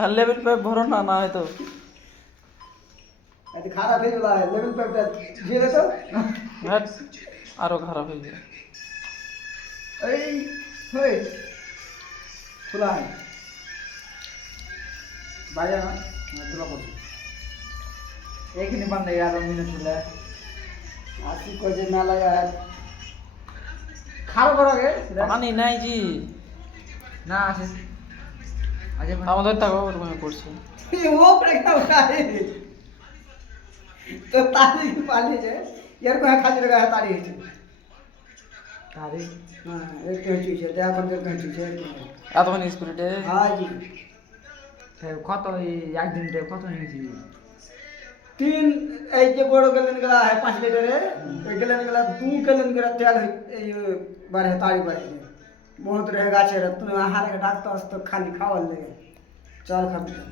আর level pipe ভরো না, না হয়তো খারাপ হয়ে গেল লেভেল পাইপটা দিয়ে তো হ্যাঁ, আরো খারাপ হয়ে যায়। এই হই খোলা হয় বাইরে না তোলা পড়ছে এইখানে বান্ধে আর মিনিট হলে আসি কইছে মেলায় আর খারাপ করা গে পানি নাই জি, না আছে আজ আমাদের টাকা ওরকম পড়ছে। ও প্রেগনা উঠায় তো তারি পালিয়ে যায় यार को खाली लगा है तारी है तारी हां एक चीज है क्या बंदर का चीज है এত মানে স্পিরিটে हां जी কত একদিন তে কত নিয়েছি তিন এই যে বড় গেলেন গলা है 5 लीटर है एक गैलन गला 2 गैलन गला तेल है बारे तारी बारे बहुत रहेगा छे तुम आहार के डाक्टर तो खाली खावल ले चल खा